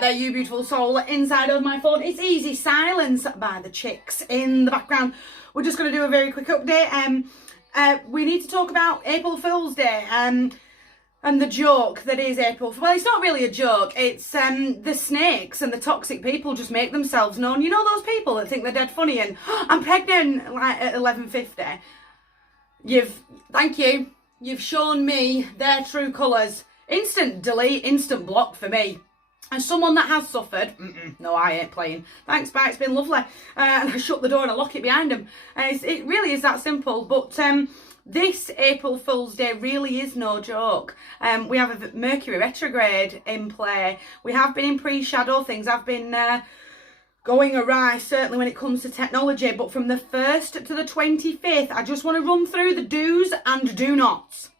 There, you beautiful soul inside of my phone. It's Easy Silence by the Chicks in the background. We're just going to do a very quick update. We need to talk about April Fool's Day and the joke that is April. Well, it's not really a joke. It's the snakes and the toxic people just make themselves known. You know those people that think they're dead funny and I'm pregnant like at 11:50. Thank you. You've shown me their true colours. Instant delete, instant block for me. And someone that has suffered, no, I ain't playing. Thanks, bye, it's been lovely. And I shut the door and I lock it behind them. It really is that simple. But this April Fool's Day really is no joke. We have a Mercury Retrograde in play. We have been in pre-shadow. Things have been going awry, certainly when it comes to technology. But from the 1st to the 25th, I just want to run through the do's and do nots.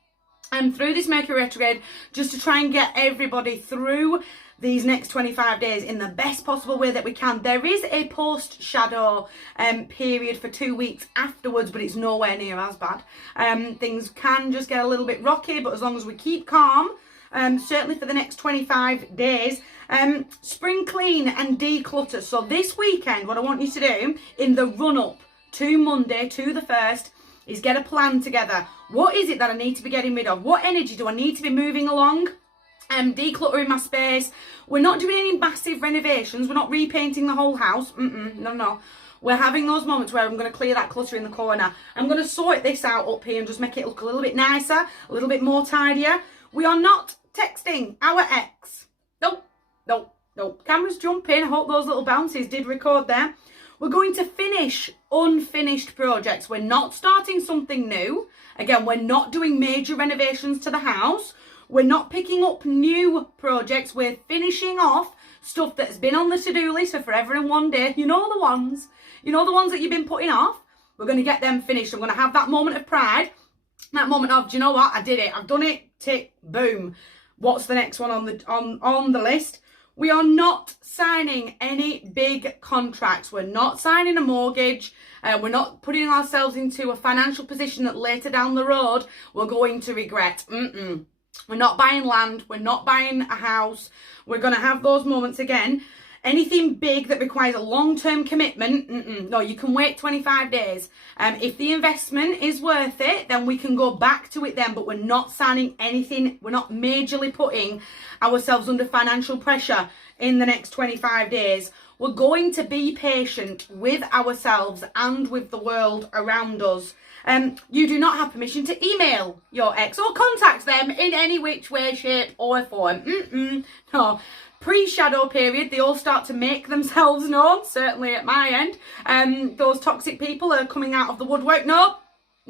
Through this Mercury Retrograde, just to try and get everybody through these next 25 days in the best possible way that we can. There is a post-shadow period for 2 weeks afterwards, but it's nowhere near as bad. Things can just get a little bit rocky, but as long as we keep calm, certainly for the next 25 days, spring clean and declutter. So this weekend, what I want you to do in the run-up to Monday, to the 1st, is get a plan together. What is it that I need to be getting rid of? What energy do I need to be moving along? Decluttering my space. We're not doing any massive renovations. We're not repainting the whole house. No. We're having those moments where I'm going to clear that clutter in the corner. I'm going to sort this out up here and just make it look a little bit nicer, a little bit more tidier. We are not texting our ex. Nope. Cameras jump in. I hope those little bounces did record there. We're going to finish unfinished projects. We're not starting something new. Again, we're not doing major renovations to the house. We're not picking up new projects. We're finishing off stuff that's been on the to-do list for forever and one day. You know the ones that you've been putting off. We're going to get them finished. I'm going to have that moment of pride. That moment of, do you know what? I did it. I've done it. Tick, boom. What's the next one on the list? We are not signing any big contracts. We're not signing a mortgage. We're not putting ourselves into a financial position that later down the road we're going to regret. We're not buying land. We're not buying a house. We're going to have those moments again. Anything big that requires a long-term commitment, no, you can wait 25 days. If the investment is worth it, then we can go back to it then, but we're not signing anything. We're not majorly putting ourselves under financial pressure in the next 25 days. We're going to be patient with ourselves and with the world around us. You do not have permission to email your ex or contact them in any which way, shape or form. No. Pre-shadow period, they all start to make themselves known, certainly at my end. Those toxic people are coming out of the woodwork. No,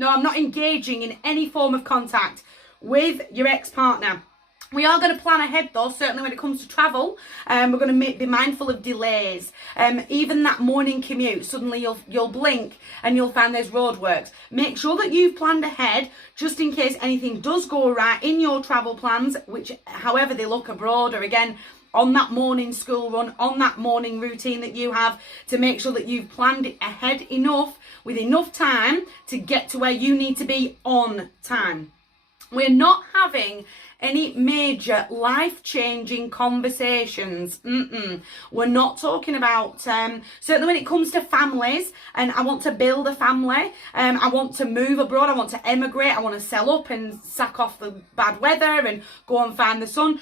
I'm not engaging in any form of contact with your ex-partner. We are going to plan ahead though, certainly when it comes to travel. We're going to be mindful of delays. Even that morning commute, suddenly you'll blink and you'll find there's roadworks. Make sure that you've planned ahead just in case anything does go right in your travel plans, which however they look abroad or again, on that morning school run, on that morning routine that you have, to make sure that you've planned it ahead enough, with enough time to get to where you need to be on time. We're not having any major life-changing conversations. We're not talking about, certainly when it comes to families, and I want to build a family, I want to move abroad, I want to emigrate, I want to sell up and sack off the bad weather and go and find the sun.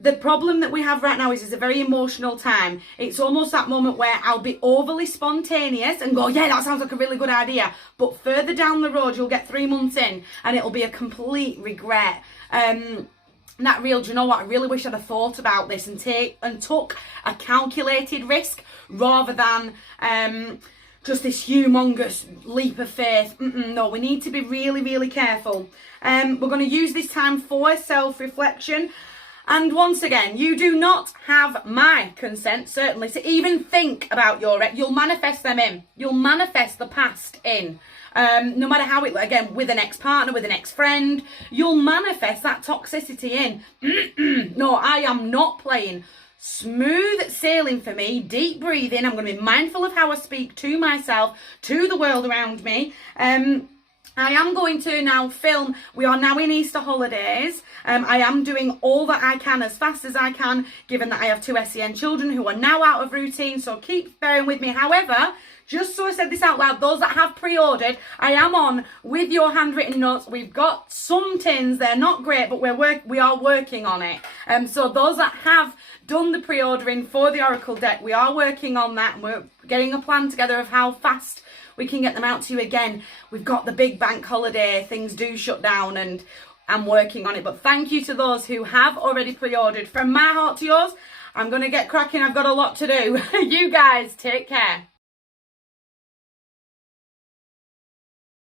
The problem that we have right now is it's a very emotional time. It's almost that moment where I'll be overly spontaneous and go, yeah, that sounds like a really good idea. But further down the road, you'll get 3 months in and it'll be a complete regret. That real, do you know what? I really wish I'd have thought about this and took a calculated risk rather than just this humongous leap of faith. No, we need to be really, really careful. We're going to use this time for self-reflection. And once again, you do not have my consent, certainly, to even think about your ex. You'll manifest them in. You'll manifest the past in. No matter how it, again, with an ex-partner, with an ex-friend, you'll manifest that toxicity in. No, I am not playing. Smooth sailing for me, deep breathing. I'm going to be mindful of how I speak to myself, to the world around me. I am going to now film. We are now in Easter holidays. I am doing all that I can as fast as I can, given that I have 2 SEN children who are now out of routine. So keep bearing with me. However, just so I said this out loud, those that have pre-ordered, I am on with your handwritten notes. We've got some tins. They're not great, but we are working on it. So those that have done the pre-ordering for the Oracle deck, we are working on that, and we're getting a plan together of how fast we can get them out to you. Again, we've got the big bank holiday, things do shut down, and I'm working on it. But thank you to those who have already pre-ordered. From my heart to yours, I'm going to get cracking. I've got a lot to do. You guys take care.